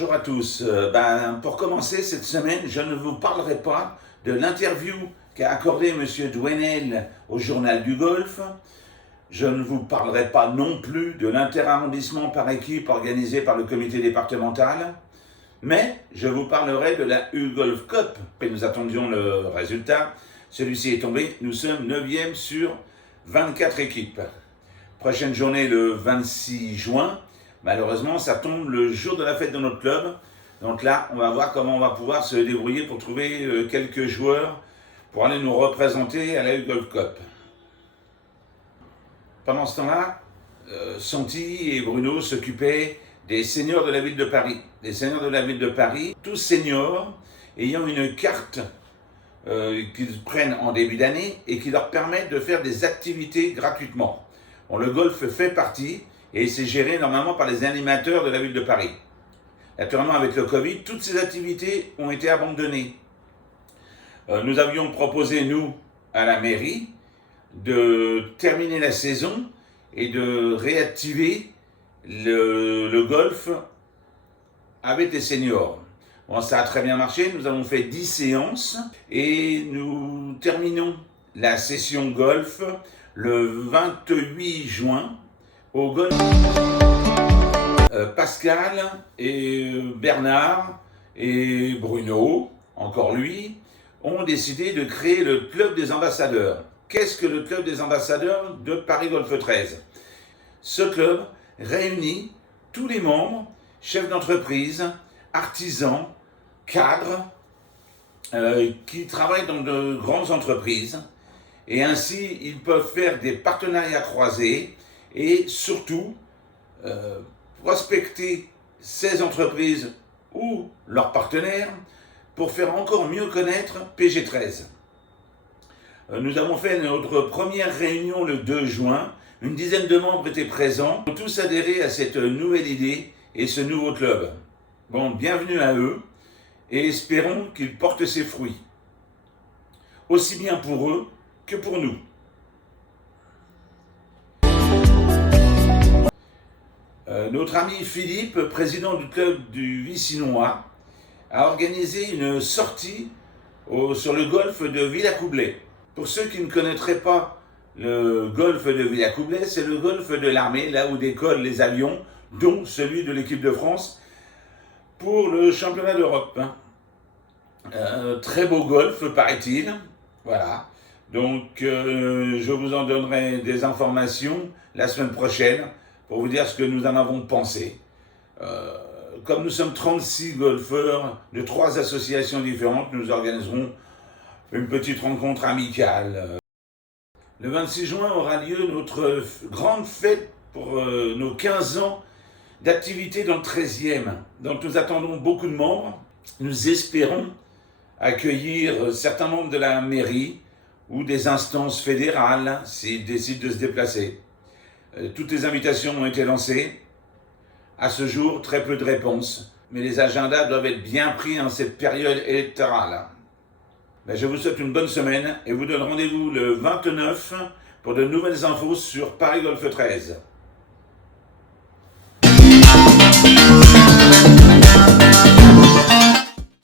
bonjour à tous. Pour commencer cette semaine, je ne vous parlerai pas de l'interview qu'a accordé M. Douenel au Journal du Golf. Je ne vous parlerai pas non plus de l'interarrondissement par équipe organisé par le comité départemental. Mais je vous parlerai de la U-Golf Cup, et nous attendions le résultat. Celui-ci est tombé, nous sommes 9e sur 24 équipes. Prochaine journée le 26 juin. Malheureusement, ça tombe le jour de la fête de notre club. Donc là, on va voir comment on va pouvoir se débrouiller pour trouver quelques joueurs pour aller nous représenter à la U-Golf Cup. Pendant ce temps-là, Santi et Bruno s'occupaient des seniors de la ville de Paris. Des seniors de la ville de Paris, tous seniors, ayant une carte qu'ils prennent en début d'année et qui leur permet de faire des activités gratuitement. Bon, le golf fait partie et c'est géré normalement par les animateurs de la ville de Paris. Naturellement, avec le Covid, toutes ces activités ont été abandonnées. Nous avions proposé, nous, à la mairie, de terminer la saison et de réactiver le golf avec les seniors. Bon, ça a très bien marché, nous avons fait 10 séances et nous terminons la session golf le 28 juin au golf. Pascal et Bernard et Bruno, encore lui, ont décidé de créer le club des ambassadeurs. Qu'est-ce que le club des ambassadeurs de Paris Golf 13 ? Ce club réunit tous les membres, chefs d'entreprise, artisans, cadres, qui travaillent dans de grandes entreprises. Et ainsi, ils peuvent faire des partenariats croisés et surtout prospecter ces entreprises ou leurs partenaires pour faire encore mieux connaître PG13. Nous avons fait notre première réunion le 2 juin. Une dizaine de membres étaient présents, ont tous adhéré à cette nouvelle idée et ce nouveau club. Bon, bienvenue à eux et espérons qu'ils portent ses fruits, aussi bien pour eux que pour nous. Notre ami Philippe, président du club du Vicinois, a organisé une sortie sur le golfe de Villacoublay. Pour ceux qui ne connaîtraient pas le golfe de Villacoublay, c'est le golfe de l'armée, là où décollent les avions, dont celui de l'équipe de France, pour le championnat d'Europe. Très beau golf, paraît-il. Voilà. Donc, je vous en donnerai des informations la semaine prochaine pour vous dire ce que nous en avons pensé. Comme nous sommes 36 golfeurs de 3 associations différentes, nous organiserons une petite rencontre amicale. Le 26 juin aura lieu notre grande fête pour nos 15 ans d'activité dans le 13e. Donc nous attendons beaucoup de membres. Nous espérons accueillir certains membres de la mairie ou des instances fédérales s'ils décident de se déplacer. Toutes les invitations ont été lancées. À ce jour, très peu de réponses, mais les agendas doivent être bien pris en cette période électorale. Je vous souhaite une bonne semaine et vous donne rendez-vous le 29 pour de nouvelles infos sur Paris Golf 13.